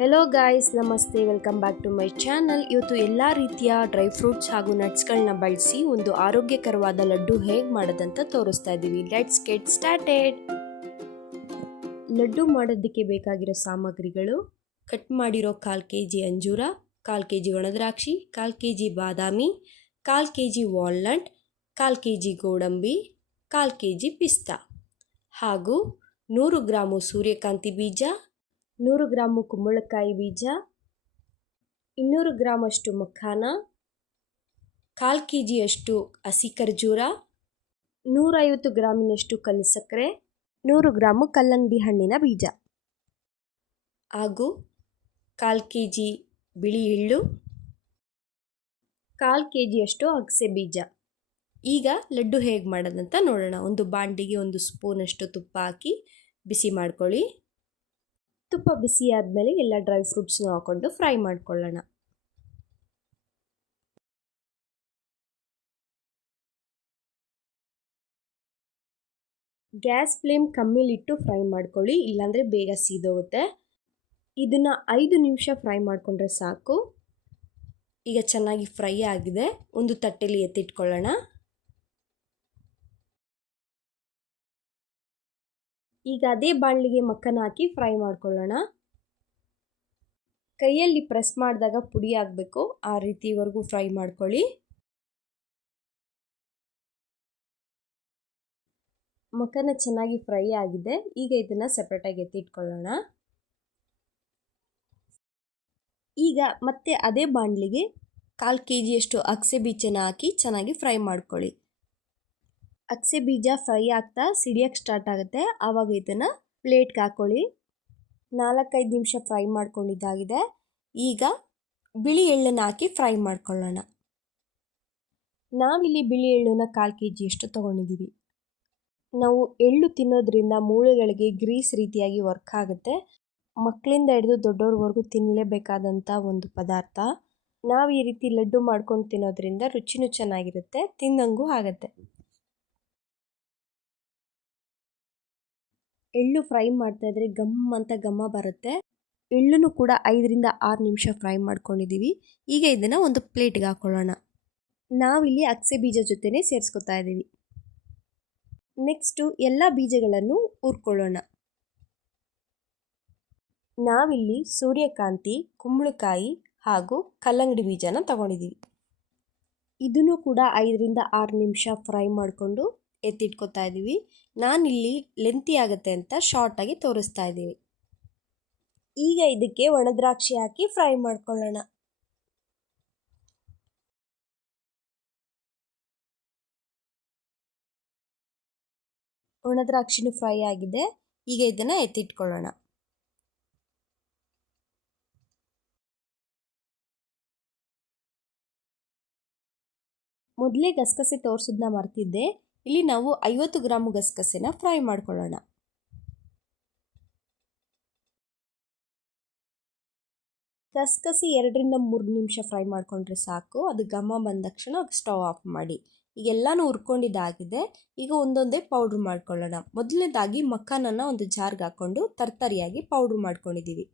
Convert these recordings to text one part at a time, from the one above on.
Hello guys, ನಮಸ್ತೆ. Welcome back to my channel. ಇವತ್ತು ಎಲ್ಲ ರೀತಿಯ ಡ್ರೈ ಫ್ರೂಟ್ಸ್ ಹಾಗೂ ನಟ್ಸ್ಗಳನ್ನ ಬಳಸಿ ಒಂದು ಆರೋಗ್ಯಕರವಾದ ಲಡ್ಡು ಹೇಗೆ ಮಾಡೋದಂತ ತೋರಿಸ್ತಾ ಇದ್ದೀವಿ. Let's get started. ಲಡ್ಡು ಮಾಡೋದಕ್ಕೆ ಬೇಕಾಗಿರೋ ಸಾಮಗ್ರಿಗಳು: ಕಟ್ ಮಾಡಿರೋ 1/4 kg ಅಂಜೂರ, 1/4 kg ಒಣದ್ರಾಕ್ಷಿ, 1/4 kg ಬಾದಾಮಿ, 1/4 kg ವಾಲ್ನಟ್, 1/4 kg ಗೋಡಂಬಿ, 1/4 kg ಪಿಸ್ತಾ ಹಾಗೂ 100 ಗ್ರಾಮು ಸೂರ್ಯಕಾಂತಿ ಬೀಜ, 100 ಗ್ರಾಮು ಕುಂಬಳಕಾಯಿ ಬೀಜ, 200 ಗ್ರಾಮಷ್ಟು ಮಖಾನ, 1/4 kg ಅಷ್ಟು ಹಸಿ ಖರ್ಜೂರ, 150 ಗ್ರಾಮಿನಷ್ಟು ಕಲ್ಲು ಸಕ್ಕರೆ, 100 ಗ್ರಾಮು ಕಲ್ಲಂಗಡಿ ಹಣ್ಣಿನ ಬೀಜ ಹಾಗೂ 1/4 kg ಬಿಳಿ ಎಳ್ಳು, 1/4 kg ಅಷ್ಟು ಅಗಸೆ ಬೀಜ. ಈಗ ಲಡ್ಡು ಹೇಗೆ ಮಾಡೋದಂತ ನೋಡೋಣ. ಒಂದು ಬಾಂಡಿಗೆ 1 ಸ್ಪೂನಷ್ಟು ತುಪ್ಪ ಹಾಕಿ ಬಿಸಿ ಮಾಡ್ಕೊಳ್ಳಿ. ತುಪ್ಪ ಬಿಸಿ ಆದಮೇಲೆ ಎಲ್ಲ ಡ್ರೈ ಫ್ರೂಟ್ಸ್ನ ಹಾಕ್ಕೊಂಡು ಫ್ರೈ ಮಾಡ್ಕೊಳ್ಳೋಣ. ಗ್ಯಾಸ್ ಫ್ಲೇಮ್ ಕಮ್ಮಿಲಿಟ್ಟು ಫ್ರೈ ಮಾಡ್ಕೊಳ್ಳಿ, ಇಲ್ಲಾಂದರೆ ಬೇಗ ಸೀದೋಗುತ್ತೆ. ಇದನ್ನು 5 ನಿಮಿಷ ಫ್ರೈ ಮಾಡಿಕೊಂಡ್ರೆ ಸಾಕು. ಈಗ ಚೆನ್ನಾಗಿ ಫ್ರೈ ಆಗಿದೆ. ಒಂದು ತಟ್ಟೆಯಲ್ಲಿ ಎತ್ತಿಟ್ಕೊಳ್ಳೋಣ. ಈಗ ಅದೇ ಬಾಣಲಿಗೆ ಮಕ್ಕನ ಹಾಕಿ ಫ್ರೈ ಮಾಡ್ಕೊಳ್ಳೋಣ. ಕೈಯಲ್ಲಿ ಪ್ರೆಸ್ ಮಾಡಿದಾಗ ಪುಡಿ ಆಗಬೇಕು, ಆ ರೀತಿವರೆಗೂ ಫ್ರೈ ಮಾಡ್ಕೊಳ್ಳಿ. ಮಕ್ಕನ ಚೆನ್ನಾಗಿ ಫ್ರೈ ಆಗಿದೆ. ಈಗ ಇದನ್ನು ಸೆಪ್ರೇಟಾಗಿ ಎತ್ತಿಟ್ಕೊಳ್ಳೋಣ. ಈಗ ಮತ್ತೆ ಅದೇ ಬಾಣಲಿಗೆ 1/4 kg ಅಷ್ಟು ಅಗಸೆ ಬೀಜನ ಹಾಕಿ ಚೆನ್ನಾಗಿ ಫ್ರೈ ಮಾಡ್ಕೊಳ್ಳಿ. ಅಗಸೆ ಬೀಜ ಫ್ರೈ ಆಗ್ತಾ ಸಿಡಿಯೋಕ್ಕೆ ಸ್ಟಾರ್ಟ್ ಆಗುತ್ತೆ. ಆವಾಗ ಇದನ್ನು ಪ್ಲೇಟ್ಗೆ ಹಾಕ್ಕೊಳ್ಳಿ. 4-5 ನಿಮಿಷ ಫ್ರೈ ಮಾಡ್ಕೊಂಡಿದ್ದಾಗಿದೆ. ಈಗ ಬಿಳಿ ಎಳ್ಳನ್ನು ಹಾಕಿ ಫ್ರೈ ಮಾಡ್ಕೊಳ್ಳೋಣ. ನಾವಿಲ್ಲಿ ಬಿಳಿ ಎಳ್ಳನ್ನು 1/4 kg ಅಷ್ಟು ತೊಗೊಂಡಿದ್ದೀವಿ. ನಾವು ಎಳ್ಳು ತಿನ್ನೋದ್ರಿಂದ ಮೂಳೆಗಳಿಗೆ ಗ್ರೀಸ್ ರೀತಿಯಾಗಿ ವರ್ಕ್ ಆಗುತ್ತೆ. ಮಕ್ಕಳಿಂದ ಹಿಡಿದು ದೊಡ್ಡವ್ರವರೆಗೂ ತಿನ್ನಲೇಬೇಕಾದಂಥ ಒಂದು ಪದಾರ್ಥ. ನಾವು ಈ ರೀತಿ ಲಡ್ಡು ಮಾಡ್ಕೊಂಡು ತಿನ್ನೋದ್ರಿಂದ ರುಚಿನೂ ಚೆನ್ನಾಗಿರುತ್ತೆ, ತಿನ್ನಂಗೂ ಆಗುತ್ತೆ. ಎಳ್ಳು ಫ್ರೈ ಮಾಡ್ತಾಯಿದ್ರೆ ಅಂತ ಘಮ ಬರುತ್ತೆ. ಎಳ್ಳನ್ನು ಕೂಡ 5-6 ನಿಮಿಷ ಫ್ರೈ ಮಾಡ್ಕೊಂಡಿದ್ದೀವಿ. ಈಗ ಇದನ್ನು ಒಂದು ಪ್ಲೇಟ್ಗೆ ಹಾಕ್ಕೊಳ್ಳೋಣ. ನಾವಿಲ್ಲಿ ಅಗಸೆ ಬೀಜ ಜೊತೆನೇ ಸೇರಿಸ್ಕೊತಾ ಇದ್ದೀವಿ. ನೆಕ್ಸ್ಟು ಎಲ್ಲ ಬೀಜಗಳನ್ನು ಹುರ್ಕೊಳ್ಳೋಣ. ನಾವಿಲ್ಲಿ ಸೂರ್ಯಕಾಂತಿ, ಕುಂಬಳಕಾಯಿ ಹಾಗೂ ಕಲ್ಲಂಗಡಿ ಬೀಜನ ತಗೊಂಡಿದ್ದೀವಿ. ಇದನ್ನು ಕೂಡ 5-6 ನಿಮಿಷ ಫ್ರೈ ಮಾಡಿಕೊಂಡು ಎತ್ತಿಟ್ಕೊತಾ ಇದ್ದೀವಿ. ನಾನಿಲ್ಲಿ ಲೆಂತಿ ಆಗುತ್ತೆ ಅಂತ ಶಾರ್ಟಾಗಿ ತೋರಿಸ್ತಾ ಇದ್ದೀವಿ. ಈಗ ಇದಕ್ಕೆ ಒಣದ್ರಾಕ್ಷಿ ಹಾಕಿ ಫ್ರೈ ಮಾಡ್ಕೊಳ್ಳೋಣ. ಒಣದ್ರಾಕ್ಷಿನೂ ಫ್ರೈ ಆಗಿದೆ. ಈಗ ಇದನ್ನು ಎತ್ತಿಟ್ಕೊಳ್ಳೋಣ. ಮೊದಲೇ ಗಸಗಸೆ ತೋರಿಸೋದನ್ನ ಮರ್ತಿದ್ದೆ. ಇಲ್ಲಿ ನಾವು 50 ಗ್ರಾಮು ಗಸಗಸೆನ ಫ್ರೈ ಮಾಡ್ಕೊಳ್ಳೋಣ. ಗಸಗಸೆ 2-3 ನಿಮಿಷ ಫ್ರೈ ಮಾಡಿಕೊಂಡ್ರೆ ಸಾಕು. ಅದು ಘಮ ಬಂದ ತಕ್ಷಣ ಸ್ಟವ್ ಆಫ್ ಮಾಡಿ. ಈಗೆಲ್ಲನೂ ಹುರ್ಕೊಂಡಿದ್ದಾಗಿದೆ. ಈಗ ಒಂದೊಂದೇ ಪೌಡ್ರ್ ಮಾಡ್ಕೊಳ್ಳೋಣ. ಮೊದಲನೇದಾಗಿ ಮಖಾನನ ಒಂದು ಜಾರ್ಗೆ ಹಾಕ್ಕೊಂಡು ತರ್ತರಿಯಾಗಿ ಪೌಡ್ರ್ ಮಾಡ್ಕೊಂಡಿದ್ದೀವಿ.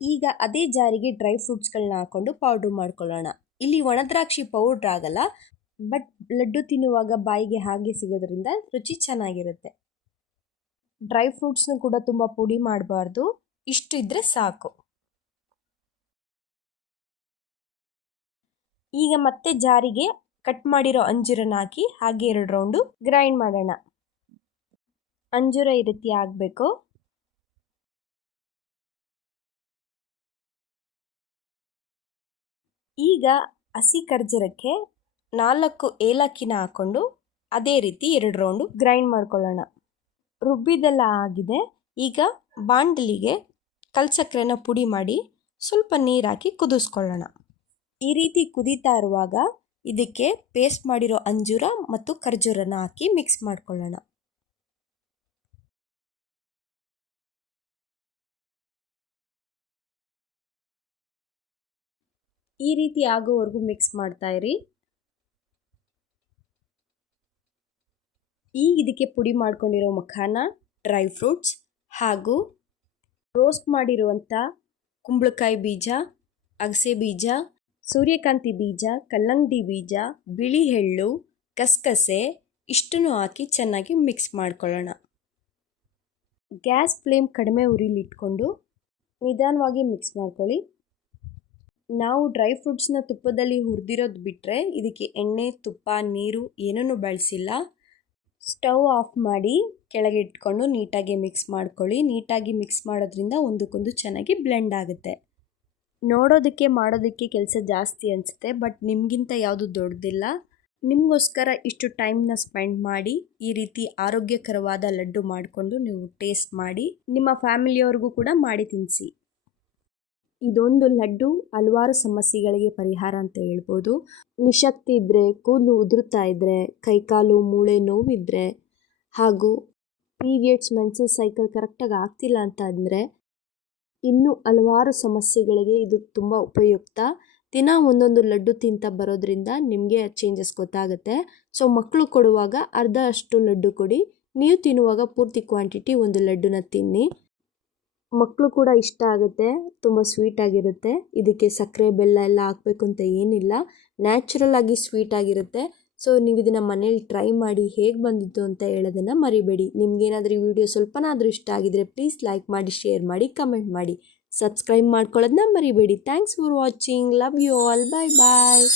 ಈಗ ಅದೇ ಜಾರಿಗೆ ಡ್ರೈ ಫ್ರೂಟ್ಸ್ಗಳನ್ನ ಹಾಕ್ಕೊಂಡು ಪೌಡ್ರ್ ಮಾಡ್ಕೊಳ್ಳೋಣ. ಇಲ್ಲಿ ಒಣದ್ರಾಕ್ಷಿ ಪೌಡ್ರ್ ಆಗಲ್ಲ, ಬಟ್ ಲಡ್ಡು ತಿನ್ನುವಾಗ ಬಾಯಿಗೆ ಹಾಗೆ ಸಿಗೋದ್ರಿಂದ ರುಚಿ ಚೆನ್ನಾಗಿರುತ್ತೆ. ಡ್ರೈ ಫ್ರೂಟ್ಸ್ನ ಕೂಡ ತುಂಬ ಪುಡಿ ಮಾಡಬಾರ್ದು, ಇಷ್ಟು ಇದ್ದರೆ ಸಾಕು. ಈಗ ಮತ್ತೆ ಜಾರಿಗೆ ಕಟ್ ಮಾಡಿರೋ ಅಂಜೂರನ ಹಾಕಿ ಹಾಗೆ 2 ರೌಂಡು ಗ್ರೈಂಡ್ ಮಾಡೋಣ. ಅಂಜೂರ ಈ ರೀತಿ ಆಗಬೇಕು. ಈಗ ಹಸಿ ಖರ್ಜೂರಕ್ಕೆ 4 ಏಲಕ್ಕಿನ ಹಾಕ್ಕೊಂಡು ಅದೇ ರೀತಿ 2 ರೌಂಡು ಗ್ರೈಂಡ್ ಮಾಡ್ಕೊಳ್ಳೋಣ. ರುಬ್ಬಿದೆಲ್ಲ ಆಗಿದೆ. ಈಗ ಬಾಣಲಿಗೆ ಕಲ್ಲು ಸಕ್ಕರೆನ ಪುಡಿ ಮಾಡಿ ಸ್ವಲ್ಪ ನೀರು ಹಾಕಿ ಕುದಿಸ್ಕೊಳ್ಳೋಣ. ಈ ರೀತಿ ಕುದೀತಾ ಇರುವಾಗ ಇದಕ್ಕೆ ಪೇಸ್ಟ್ ಮಾಡಿರೋ ಅಂಜೂರ ಮತ್ತು ಖರ್ಜೂರನ ಹಾಕಿ ಮಿಕ್ಸ್ ಮಾಡ್ಕೊಳ್ಳೋಣ. ಈ ರೀತಿ ಆಗೋವರೆಗೂ ಮಿಕ್ಸ್ ಮಾಡ್ತಾ ಇರಿ. ಈಗ ಇದಕ್ಕೆ ಪುಡಿ ಮಾಡ್ಕೊಂಡಿರೋ ಮಖಾನ, ಡ್ರೈ ಫ್ರೂಟ್ಸ್ ಹಾಗೂ ರೋಸ್ಟ್ ಮಾಡಿರುವಂಥ ಕುಂಬಳಕಾಯಿ ಬೀಜ, ಅಗಸೆ ಬೀಜ, ಸೂರ್ಯಕಾಂತಿ ಬೀಜ, ಕಲ್ಲಂಗಡಿ ಬೀಜ, ಬಿಳಿ ಎಳ್ಳು, ಗಸಗಸೆ ಇಷ್ಟನ್ನು ಹಾಕಿ ಚೆನ್ನಾಗಿ ಮಿಕ್ಸ್ ಮಾಡ್ಕೊಳ್ಳೋಣ. ಗ್ಯಾಸ್ ಫ್ಲೇಮ್ ಕಡಿಮೆ ಉರಿಲಿಟ್ಕೊಂಡು ನಿಧಾನವಾಗಿ ಮಿಕ್ಸ್ ಮಾಡ್ಕೊಳ್ಳಿ. ನಾವು ಡ್ರೈ ಫ್ರೂಟ್ಸ್ನ ತುಪ್ಪದಲ್ಲಿ ಹುರಿದಿರೋದು ಬಿಟ್ಟರೆ ಇದಕ್ಕೆ ಎಣ್ಣೆ, ತುಪ್ಪ, ನೀರು ಏನನ್ನೂ ಬಳಸಿಲ್ಲ. ಸ್ಟವ್ ಆಫ್ ಮಾಡಿ ಕೆಳಗೆ ಇಟ್ಕೊಂಡು ನೀಟಾಗಿ ಮಿಕ್ಸ್ ಮಾಡ್ಕೊಳ್ಳಿ. ನೀಟಾಗಿ ಮಿಕ್ಸ್ ಮಾಡೋದ್ರಿಂದ ಒಂದಕ್ಕೊಂದು ಚೆನ್ನಾಗಿ ಬ್ಲೆಂಡ್ ಆಗುತ್ತೆ. ನೋಡೋದಕ್ಕೆ ಮಾಡೋದಕ್ಕೆ ಕೆಲಸ ಜಾಸ್ತಿ ಅನಿಸುತ್ತೆ, ಬಟ್ ನಿಮಗಿಂತ ಯಾವುದು ದೊಡ್ಡದಿಲ್ಲ. ನಿಮಗೋಸ್ಕರ ಇಷ್ಟು ಟೈಮ್ನ ಸ್ಪೆಂಡ್ ಮಾಡಿ ಈ ರೀತಿ ಆರೋಗ್ಯಕರವಾದ ಲಡ್ಡು ಮಾಡಿಕೊಂಡು ನೀವು ಟೇಸ್ಟ್ ಮಾಡಿ ನಿಮ್ಮ ಫ್ಯಾಮಿಲಿಯವ್ರಿಗೂ ಕೂಡ ಮಾಡಿ ತಿನ್ನಿಸಿ. ಇದೊಂದು ಲಡ್ಡು ಹಲವಾರು ಸಮಸ್ಯೆಗಳಿಗೆ ಪರಿಹಾರ ಅಂತ ಹೇಳ್ಬೋದು. ನಿಶಕ್ತಿ ಇದ್ದರೆ, ಕೂದಲು ಉದುರುತ್ತಾ ಇದ್ದರೆ, ಕೈಕಾಲು ಮೂಳೆ ನೋವಿದ್ದರೆ ಹಾಗೂ ಪೀರಿಯಡ್ಸ್ ಮೆನ್ಸಸ್ ಸೈಕಲ್ ಕರೆಕ್ಟಾಗಿ ಆಗ್ತಿಲ್ಲ ಅಂತ ಅಂದರೆ ಇನ್ನೂ ಹಲವಾರು ಸಮಸ್ಯೆಗಳಿಗೆ ಇದು ತುಂಬ ಉಪಯುಕ್ತ. ದಿನ ಒಂದೊಂದು ಲಡ್ಡು ತಿಂತ ಬರೋದ್ರಿಂದ ನಿಮಗೆ ಚೇಂಜಸ್ ಗೊತ್ತಾಗುತ್ತೆ. ಸೊ ಮಕ್ಕಳು ಕೊಡುವಾಗ ಅರ್ಧ ಅಷ್ಟು ಲಡ್ಡು ಕೊಡಿ, ನೀವು ತಿನ್ನುವಾಗ ಪೂರ್ತಿ ಕ್ವಾಂಟಿಟಿ ಒಂದು ಲಡ್ಡುನ ತಿನ್ನಿ. ಮಕ್ಕಳು ಕೂಡ ಇಷ್ಟ ಆಗುತ್ತೆ, ತುಂಬ ಸ್ವೀಟಾಗಿರುತ್ತೆ. ಇದಕ್ಕೆ ಸಕ್ಕರೆ ಬೆಲ್ಲ ಎಲ್ಲ ಹಾಕಬೇಕು ಅಂತ ಏನಿಲ್ಲ, ನ್ಯಾಚುರಲ್ ಆಗಿ ಸ್ವೀಟ್ ಆಗಿರುತ್ತೆ. ಸೊ ನೀವು ಇದನ್ನು ಮನೇಲಿ ಟ್ರೈ ಮಾಡಿ ಹೇಗೆ ಬಂದಿತ್ತು ಅಂತ ಹೇಳೋದನ್ನು ಮರಿಬೇಡಿ. ನಿಮ್ಗೇನಾದರೂ ಈ ವಿಡಿಯೋ ಸ್ವಲ್ಪನಾದರೂ ಇಷ್ಟ ಆಗಿದರೆ ಪ್ಲೀಸ್ ಲೈಕ್ ಮಾಡಿ, ಶೇರ್ ಮಾಡಿ, ಕಮೆಂಟ್ ಮಾಡಿ, ಸಬ್ಸ್ಕ್ರೈಬ್ ಮಾಡ್ಕೊಳ್ಳೋದನ್ನ ಮರಿಬೇಡಿ. Thanks for watching. Love you all. Bye bye.